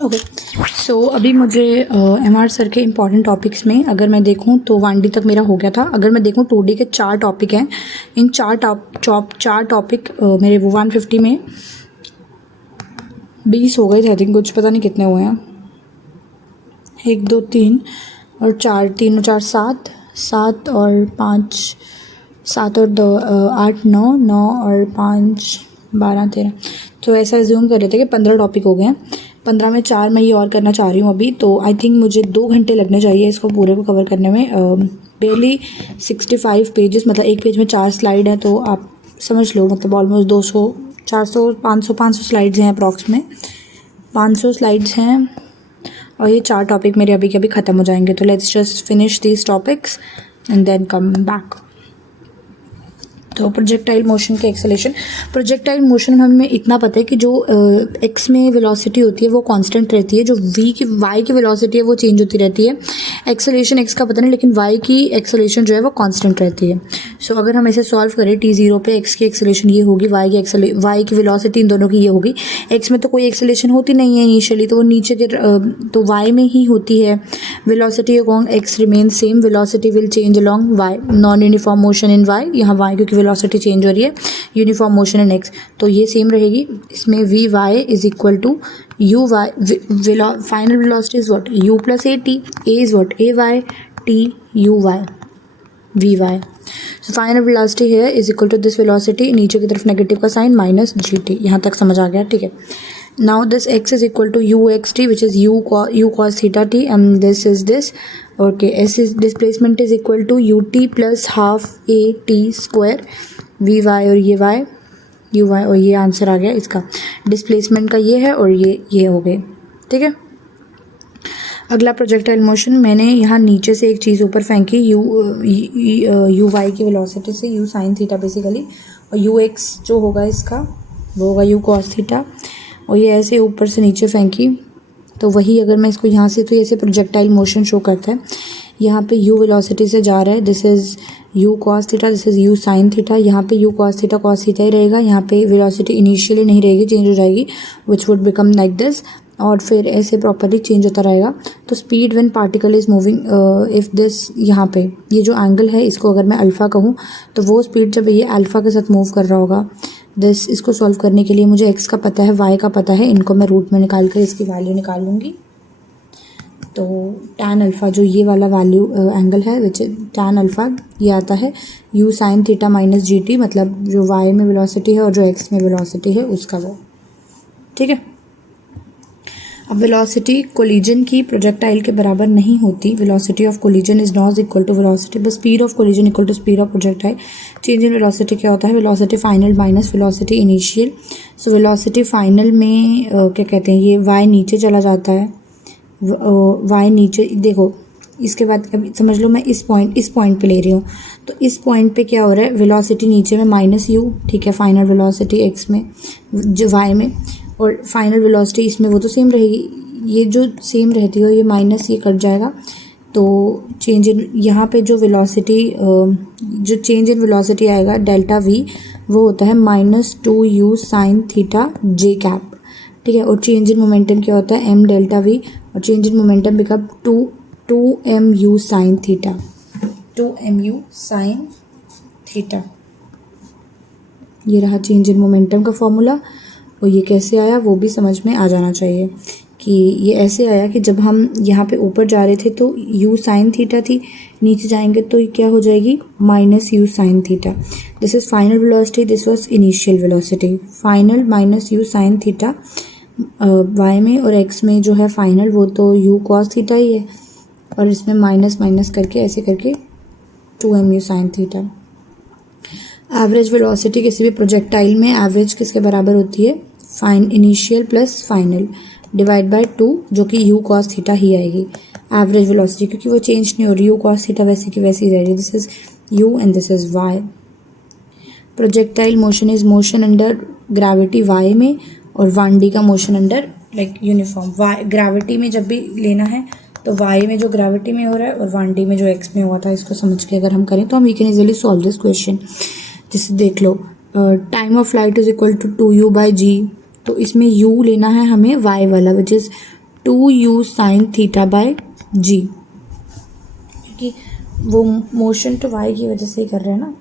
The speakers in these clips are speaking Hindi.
ओके, सो अभी मुझे MR सर के इम्पॉर्टेंट टॉपिक्स में अगर मैं देखूं तो 1D तक मेरा हो गया था। अगर मैं देखूं 2D के 4 टॉपिक हैं। इन चार टॉपिक मेरे वो 150 में 20 हो गए थे, आई थिंक, कुछ पता नहीं कितने हुए हैं। 1 2 3 और 4, 3 और 4 7, 7 और 5, 7 और 2 8 9, 9 और 5 12 13। तो ऐसा एज्यूम कर रहे थे कि 15 टॉपिक हो गए हैं। 15 में 4 मैं ये और करना चाह रही हूँ अभी, तो आई थिंक मुझे 2 घंटे लगने चाहिए इसको पूरे को कवर करने में। बेरली 65 पेजेस, मतलब एक पेज में 4 स्लाइड है, तो आप समझ लो मतलब ऑलमोस्ट 200 400 500 स्लाइड्स हैं अप्रॉक्स में। 500 स्लाइड्स हैं और ये 4 टॉपिक मेरे अभी के अभी ख़त्म हो जाएंगे। तो let's just finish these topics and then come back. तो प्रोजेक्टाइल मोशन के एक्सेलेरेशन। प्रोजेक्टाइल मोशन में हमें इतना पता है कि जो एक्स में वेलोसिटी होती है वो कांस्टेंट रहती है, जो वाई की वेलोसिटी है वो चेंज होती रहती है। एक्सेलेरेशन एक्स का पता नहीं, लेकिन वाई की एक्सेलेरेशन जो है वो कांस्टेंट रहती है। सो अगर हम ऐसे सॉल्व करें, t0 पे एक्स की एक्सेलेरेशन ये होगी, वाई की वेलोसिटी इन दोनों की ये होगी। एक्स में तो कोई एक्सेलेरेशन होती नहीं है इनिशियली, तो वो नीचे के तो वाई में ही होती है। Velocity along x remain same, velocity will change along y. Non uniform motion in y, यहाँ वाई क्योंकि वेलोसिटी चेंज हो रही है। यूनिफॉर्म मोशन इन एक्स, तो ये सेम रहेगी। इसमें V Y is equal to U Y, final velocity is what, U plus A T, A is what, A Y, T U Y, V Y. So final velocity है is equal to this velocity, नीचे की तरफ नेगेटिव का साइन माइनस जी टी। यहाँ तक समझ आ गया, ठीक है। Now this x is equal to u x t which is u cos theta t, and this is this. Okay, s is displacement is equal to u t plus half a t square, v y और ये वाई, यू वाई, और ये आंसर आ गया इसका। डिस्प्लेसमेंट का ये है और ये हो गए, ठीक है। अगला प्रोजेक्टाइल मोशन, मैंने यहाँ नीचे से एक चीज़ ऊपर फेंकी, यू वाई की वेलोसिटी से, यू साइन थीटा बेसिकली, और यू एक्स जो होगा इसका वो होगा यू कॉस थीटा, और ये ऐसे ऊपर से नीचे फेंकी। तो वही अगर मैं इसको यहाँ से, तो ऐसे प्रोजेक्टाइल मोशन शो करता है। यहाँ पे यू वेलोसिटी से जा रहा है, this is you cos theta, this is you sine theta. यहाँ पे यू कॉस थीटा ही रहेगा, यहाँ पे वेलोसिटी इनिशियली नहीं रहेगी, चेंज हो जाएगी, which would become like this, और फिर ऐसे प्रॉपरली चेंज होता रहेगा। तो speed when particle is moving, if this, यहाँ पे ये जो एंगल है इसको अगर मैं अल्फ़ा कहूँ, तो वो स्पीड जब ये अल्फ़ा के साथ मूव कर रहा होगा, दिस, इसको सॉल्व करने के लिए मुझे एक्स का पता है, वाई का पता है, इनको मैं रूट में निकाल कर इसकी वैल्यू निकाल लूँगी। तो tan अल्फ़ा जो ये वाला वैल्यू एंगल है, विच tan अल्फ़ा ये आता है u sine theta minus G T, मतलब जो y में वेलोसिटी है और जो x में वेलोसिटी है उसका वो, ठीक है। अब वेलोसिटी कोलिजन की प्रोजेक्टाइल के बराबर नहीं होती। Velocity of collision is not equal to velocity, बस speed of collision equal to speed of projectile. Change in velocity क्या होता है, velocity final minus velocity initial. So velocity final में क्या कहते हैं, ये y नीचे चला जाता है, y नीचे, देखो इसके बाद अभी समझ लो मैं इस पॉइंट पे ले रही हूँ, तो इस पॉइंट पे क्या हो रहा है, वेलोसिटी नीचे में माइनस यू, ठीक है, फाइनल वेलोसिटी एक्स में जो y में, और फाइनल वेलोसिटी इसमें वो तो सेम रहेगी, ये जो सेम रहती है ये माइनस ये कट जाएगा। तो चेंज इन, यहाँ पे जो वेलोसिटी जो चेंज इन वेलोसिटी आएगा डेल्टा वी, वो होता है -2u साइन थीटा जे कैप, ठीक है। और चेंज इन मोमेंटम क्या होता है, m डेल्टा वी, और change in momentum become 2mu sine theta, 2mu sine theta. ये रहा चेंज इन मोमेंटम का फॉर्मूला। और ये कैसे आया वो भी समझ में आ जाना चाहिए कि ये ऐसे आया कि जब हम यहाँ पे ऊपर जा रहे थे तो u साइन थीटा थी, नीचे जाएंगे तो ये क्या हो जाएगी, -u sine theta. This is final velocity, this was initial velocity. Final minus u sine theta y में, और x में जो है फाइनल वो तो u कॉस थीटा ही है, और इसमें माइनस माइनस करके ऐसे करके 2mu sine theta. Average velocity किसी भी प्रोजेक्टाइल में एवरेज किसके बराबर होती है, initial plus final divide by 2, जो कि यू कॉस थीटा ही आएगी एवरेज वेलोसिटी, क्योंकि वो चेंज नहीं हो रही, यू कॉस थीटा वैसे की वैसी रह रही। This is u and this is y. Projectile motion is motion under gravity y में, और 1D का motion under like uniform y. Gravity में जब भी लेना है तो वाई में जो ग्रेविटी में हो रहा है और 1D में जो एक्स में हुआ था, इसको समझ के अगर हम करें तो हम we can easily solve this question. जैसे देख लो, time of flight is equal to 2u by G, तो इसमें u लेना है हमें y वाला, which is 2u sine theta by G, क्योंकि वो मोशन टू वाई की वजह से ही कर रहे हैं ना।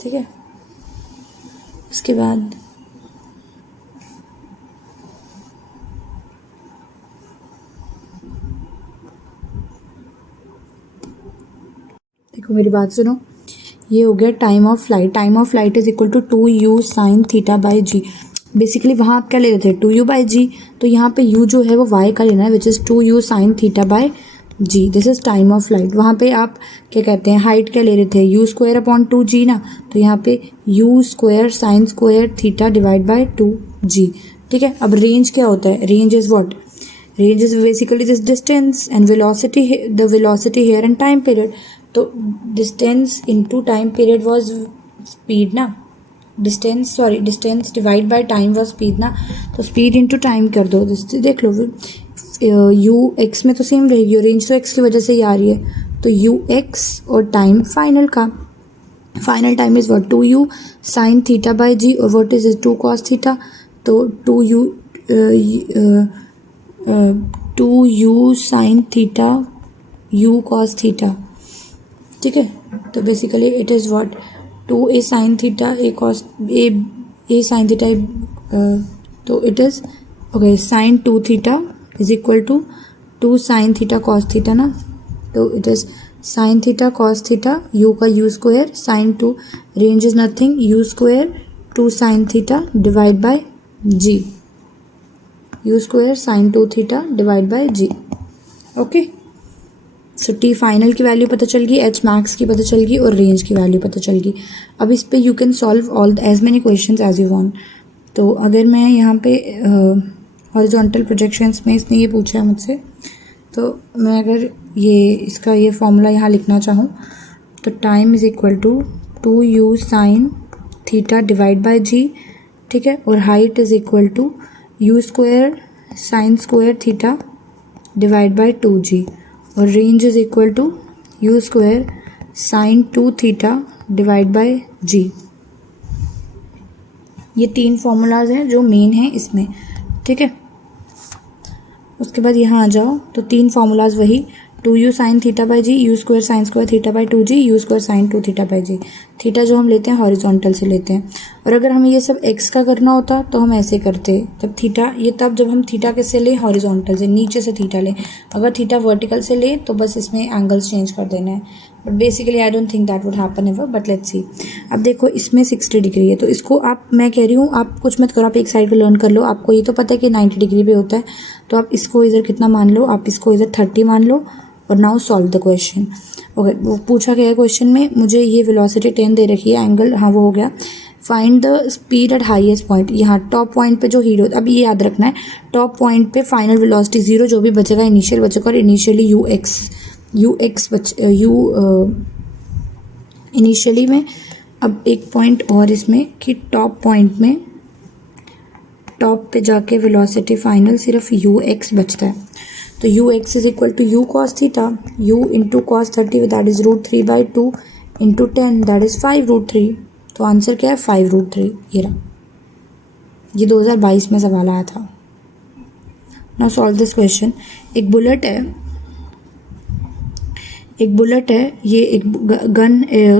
ठीक है, उसके बाद देखो मेरी बात सुनो, ये हो गया time of flight. Time of flight is equal to 2u sine theta by g. Basically वहाँ आप क्या ले रहे थे, 2u बाय जी, तो यहाँ पे u जो है वो y का लेना है, which is 2u sine theta by g. This is time of flight. वहाँ पे आप क्या कहते हैं, हाइट क्या ले रहे थे, u स्क्वायर अपॉन 2g ना, तो यहाँ पे u square sine square theta divide by 2g। ठीक है, अब रेंज क्या होता है, range is what, range is basically this distance and velocity, the velocity here and time period. तो distance into time period was speed ना, distance sorry distance divide by time was speed ना, तो स्पीड इनटू टाइम कर दो। देख लो यू एक्स में तो सेम रहेगी, रेंज तो एक्स की वजह से ही आ रही है, तो यू एक्स और टाइम फाइनल का, final time is what 2u sine theta by G, और व्हाट इज 2 cos थीटा, तो 2u sine theta u cos theta. ठीक है, तो basically it is what 2a sine theta a sine theta, तो it is okay sine 2 theta is equal to 2 sine theta cos theta ना, तो it is sine theta cos theta u का u square sine 2, range is nothing u square 2 sine theta divide by g, u square sine 2 theta divide by g। Okay, so T final की वैल्यू पता चल गई, एच मैक्स की पता चल गई, और रेंज की वैल्यू पता चल गई। अब इस पे you can solve all as many questions as you want. तो अगर मैं यहाँ पे हॉरिजॉन्टल प्रोजेक्शंस में इसने ये पूछा है मुझसे, तो मैं अगर ये इसका ये फॉर्मूला यहाँ लिखना चाहूँ, तो time is equal to 2u sine theta divide by G. ठीक है, और height is equal to u square sine square theta divide by 2g, और range is equal to u square sine 2 theta divide by g। ये 3 फॉर्मूलाज हैं जो मेन हैं इसमें। ठीक है, उसके बाद यहाँ आ जाओ, तो 3 फॉर्मूलाज वही 2u sine theta by g, u square sine square theta by 2g, u square sine 2 theta by g. Theta जो हम लेते हैं हॉरिजॉन्टल से लेते हैं, और अगर हमें ये सब x का करना होता तो हम ऐसे करते, तब थीटा ये तब जब हम थीटा किससे लें, हॉरिजॉन्टल से, नीचे से थीटा लें। अगर थीटा वर्टिकल से लें तो बस इसमें एंगल्स चेंज कर देना है, but basically I don't think that would happen ever, but let's see. अब देखो इसमें 60 डिग्री है, तो इसको आप, मैं कह रही हूँ आप कुछ मत करो, आप एक साइड पे लर्न कर लो। आपको ये तो पता है कि 90 डिग्री पे होता है, तो आप इसको इधर कितना मान लो, आप इसको इधर 30 मान लो, और now solve the question. Okay, वो पूछा गया है क्वेश्चन में, मुझे ये वेलोसिटी 10 दे रखी है, एंगल हाँ वो हो गया। Find the speed eight highest point, यहाँ टॉप पॉइंट पे जो हीट होता है, अब ये याद रखना है, टॉप पॉइंट पे फाइनल वेलोसिटी 0, जो भी बचेगा इनिशियल बचेगा, और इनिशियली यू एक्स इनिशियली में। अब एक पॉइंट और इसमें कि टॉप पॉइंट में, टॉप पे जाके वेलोसिटी फाइनल सिर्फ यू एक्स बचता है, तो you x is equal to u cos theta, u into cos 30 that is √3/2 इंटू 10 दैट इज 5√3। तो आंसर क्या है 5√3। ये रहा, ये 2022 में सवाल आया था। Now solve this question. एक बुलेट है, ये एक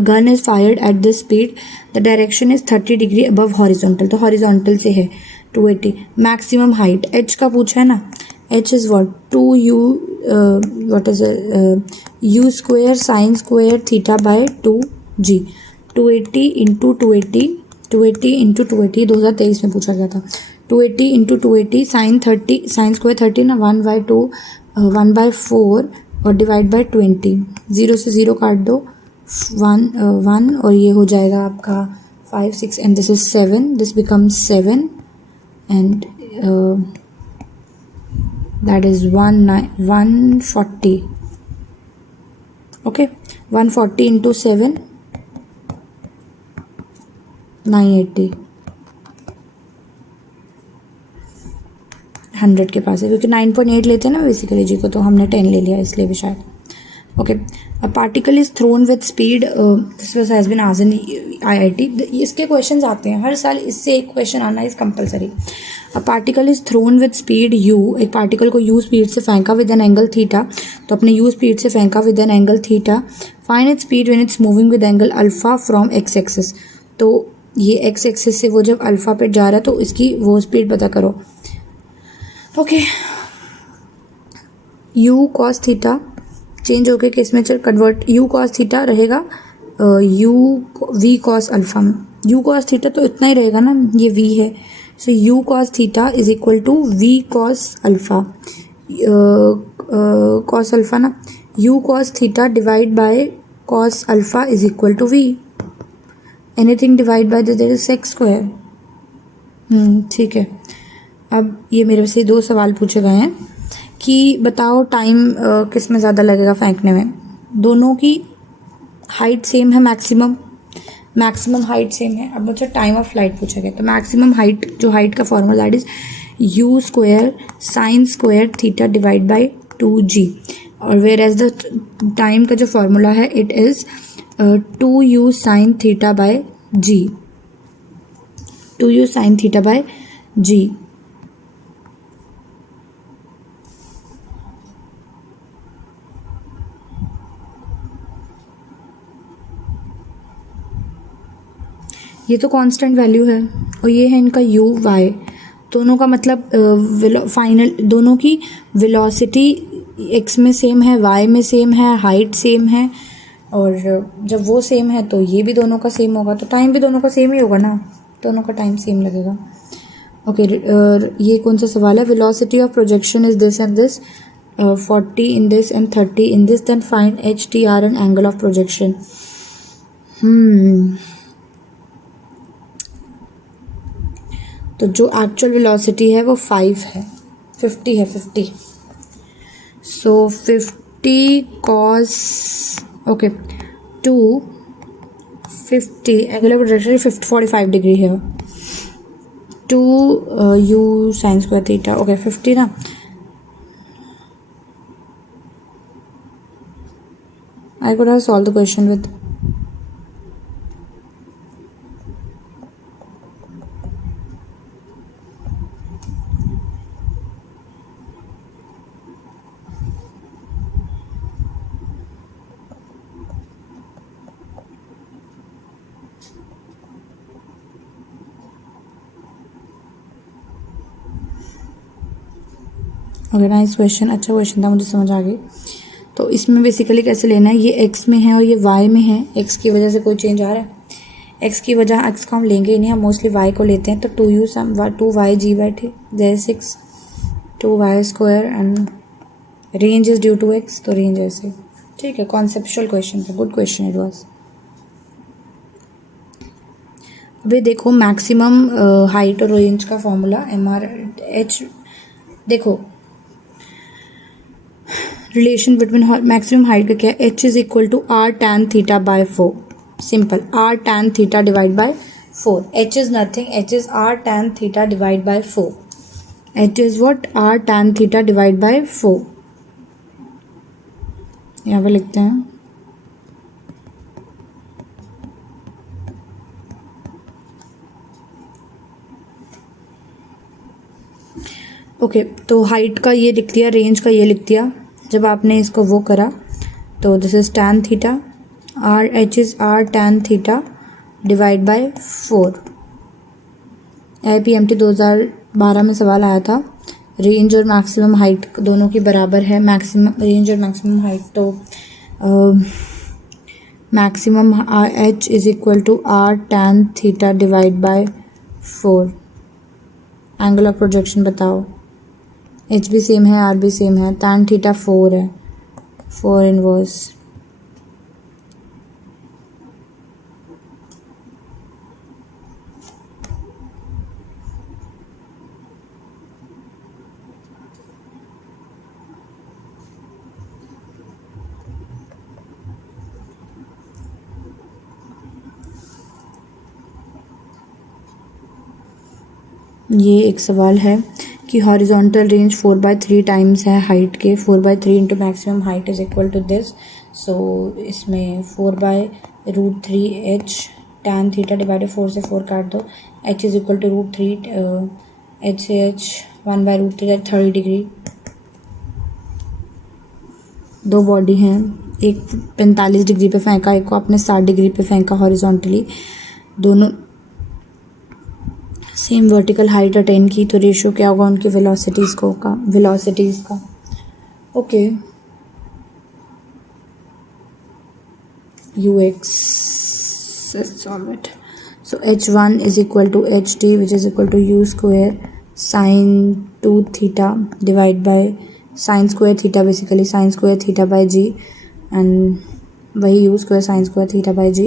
gun is fired at this speed, the direction is 30 degree above horizontal, तो हॉरिजॉन्टल से है 280। मैक्सिमम हाइट एच का पूछा है ना, H is what 2u what is you square sine square theta by 2g। 280 into 280 into 280 2023 में पूछा गया था। 280 इंटू 280 साइन स्क्वायर 30 ना, 1/4 और डिवाइड बाय 20, 0 से 0 काट दो, 1 और ये हो जाएगा आपका 5 6 and this is 7, this becomes 7 and that is 140. Okay, 140 into 7 980, 100 के पास है, क्योंकि 9.8 लेते हैं ना बेसिकली जी को, तो हमने 10 ले लिया इसलिए भी शायद। Okay, a particle is thrown with speed, this was has been asked in IIT, इसके क्वेश्चंस आते हैं हर साल, इससे एक क्वेश्चन आना is compulsory. A particle is thrown with speed u, एक पार्टिकल को यू स्पीड से फेंका विद एन एंगल थीटा, तो अपने यू स्पीड से फेंका with an angle theta, find its speed when it's moving with angle alpha from x axis, तो ये एक्स एक्सिस से वो जब अल्फा पे जा रहा है तो इसकी वो स्पीड पता करो। Okay, U cos theta change होके किस में कन्वर्ट, यू कॉस थीटा रहेगा यू वी कॉस अल्फा में, यू कॉस थीटा तो इतना ही रहेगा ना, ये वी है, so U cos theta is equal to V cos alpha, cos alpha ना, U cos theta divide by cos alpha is equal to V, anything divide by this is sec square. ठीक है, अब ये मेरे से दो सवाल पूछे गए हैं कि बताओ टाइम किस में ज़्यादा लगेगा फेंकने में, दोनों की हाइट सेम है, मैक्सिमम हाइट सेम है। अब मुझे टाइम ऑफ फ्लाइट पूछा गया, तो मैक्सिमम हाइट, जो हाइट का formula that is you square sine square theta divide by 2g, और वेयर एज द टाइम का जो फॉर्मूला है it is 2u sine theta bye g, 2u sine theta bye g। ये तो कांस्टेंट वैल्यू है और ये है इनका u y, दोनों का मतलब फाइनल दोनों की वेलोसिटी x में सेम है, y में सेम है, हाइट सेम है, और जब वो सेम है तो ये भी दोनों का सेम होगा, तो टाइम भी दोनों का सेम ही होगा ना, दोनों का टाइम सेम लगेगा। ओके, ये कौन सा सवाल है, velocity of projection is this and this, 40 in this and 30 in this, then find h t r and angle of projection. तो जो एक्चुअल वेलोसिटी है वो 5 है, 50 है, 50, सो 50 cos, okay 250 angle of projection 45 degree है, 2 u sign square theta, okay 50 ना, I could have solve the question with okay, nice question, अच्छा क्वेश्चन था, मुझे समझ आ गई। तो इसमें बेसिकली कैसे लेना है, ये x में है और ये y में है, x की वजह से कोई चेंज आ रहा है, x की वजह x को हम लेंगे ही नहीं, हम मोस्टली y को लेते हैं, तो 2u सम 2y g बाय ठीक, there 6 2y square and range is due to x, तो रेंज ऐसे, ठीक है, कॉन्सेप्चुअल क्वेश्चन था, गुड क्वेश्चन इट वाज। अभी देखो मैक्सिमम हाइट और रेंज का फॉर्मूला MRH, देखो रिलेशन बिटवीन मैक्सिमम हाइट का क्या है, h is equal to r tan theta by 4, simple, r tan theta divide by 4, h is nothing, h is r tan theta divide by 4, h is what, r tan theta divide by 4, यहाँ पे लिखते हैं, ओके तो हाइट का ये लिख दिया, रेंज का ये लिख दिया, जब आपने इसको वो करा तो this is tan theta, R H is r tan theta divide by 4, IPMT 2012 में सवाल आया था, रेंज और मैक्सिमम हाइट दोनों की बराबर है, मैक्सिमम रेंज और मैक्सिमम हाइट, तो maximum h is equal to r tan theta divide by 4, angle of projection बताओ, h भी सेम है, r भी सेम है, tan थीटा 4 है, 4 इनवर्स, ये एक सवाल है कि हॉरिजॉन्टल रेंज 4/3 टाइम्स है हाइट के, 4/3 into maximum height is equal to this, so इसमें 4/√3 h tan थीटा डिवाइडेड 4 से 4 काट दो, h is equal to √3 h से h 1/√3 30 डिग्री। दो बॉडी हैं, एक 45 डिग्री पे फेंका, एक को आपने 60 डिग्री पे फेंका हॉरिजॉन्टली, दोनों सेम वर्टिकल हाइट अटेन की, तो रेशियो क्या होगा उनकी वेलोसिटीज़ का। Okay, ux, let's solve it. So h1 is equal to ht, which is equal to u square sin 2 theta divided by sin square theta, basically sin square theta by g, and वही u square sin square theta by g.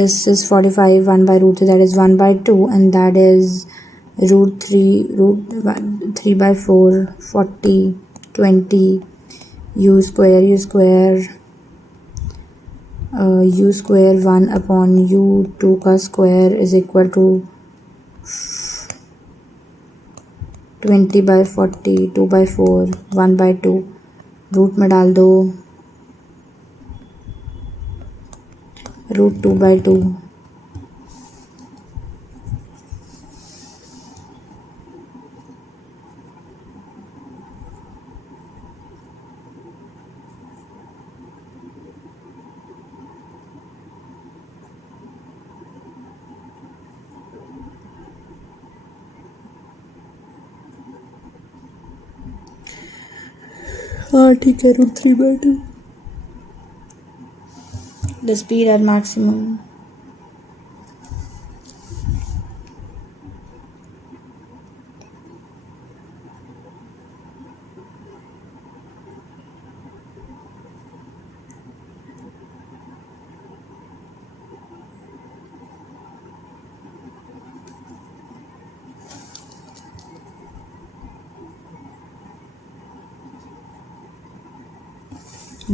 This is 45, 1/√3, that is 1/2, and that is √3/4, 40, 20, u square u square 1/u2 का square is equal to 20/40, 2/4, 1/2, root में डाल दो, √2/2। हाँ ठीक है, √3/2। The speed at maximum.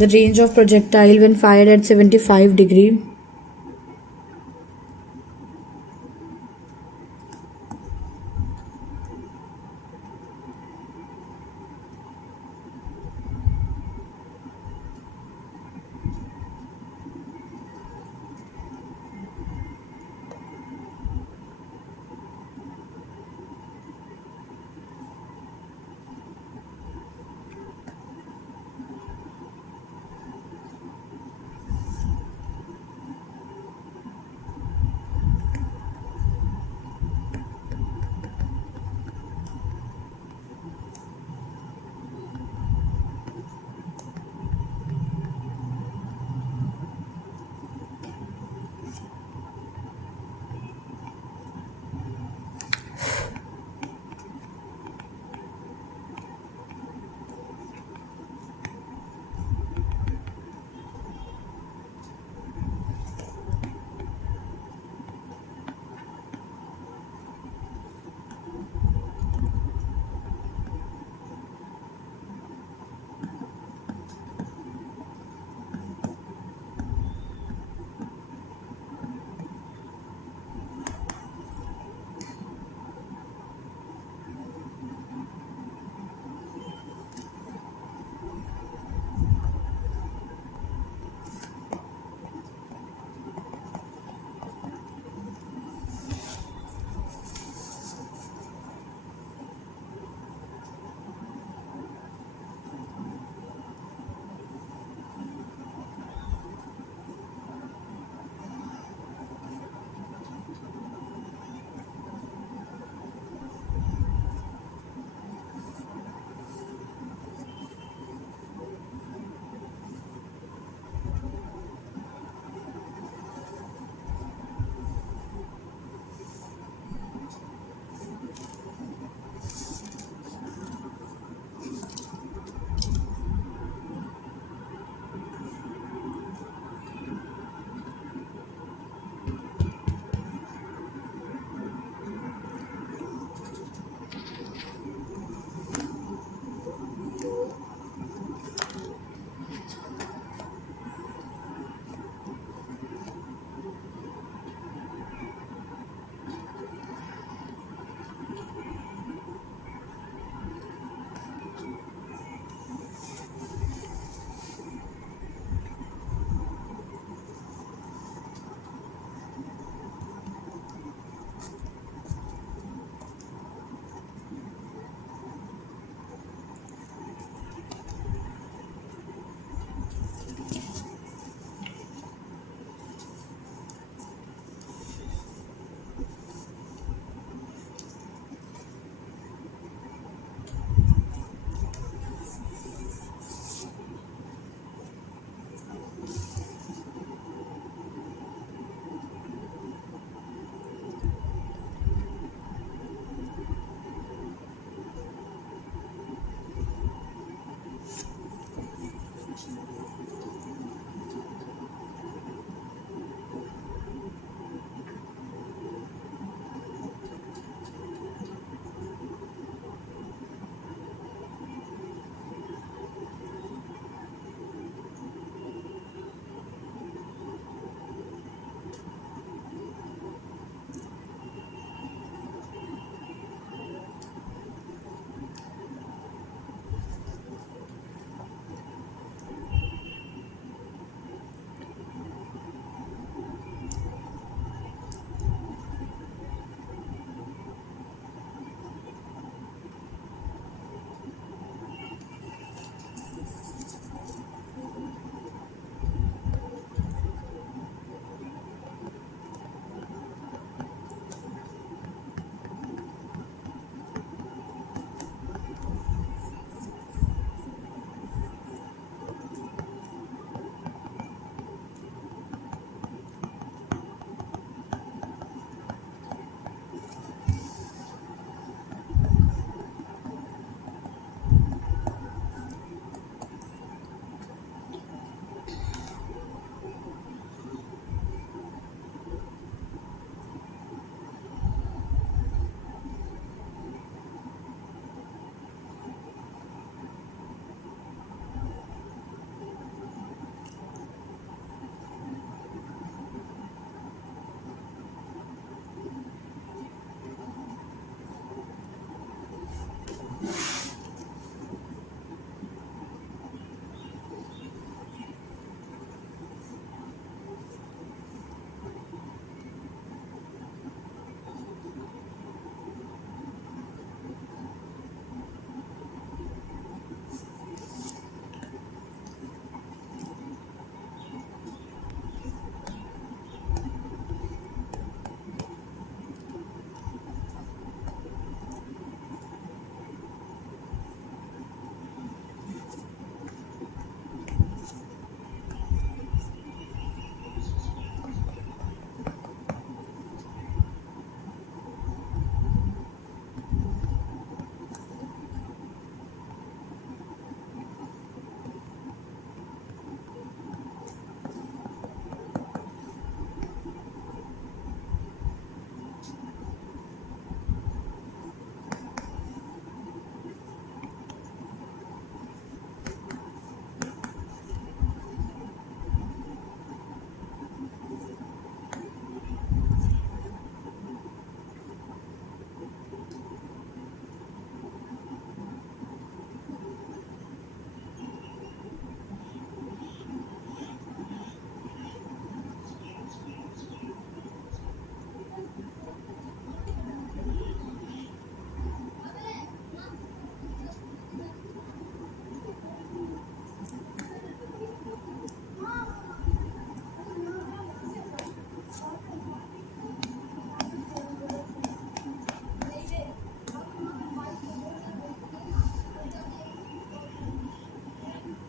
The range of projectile when fired at 75 degree.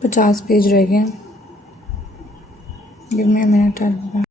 50 page रह गए। Give me a minute.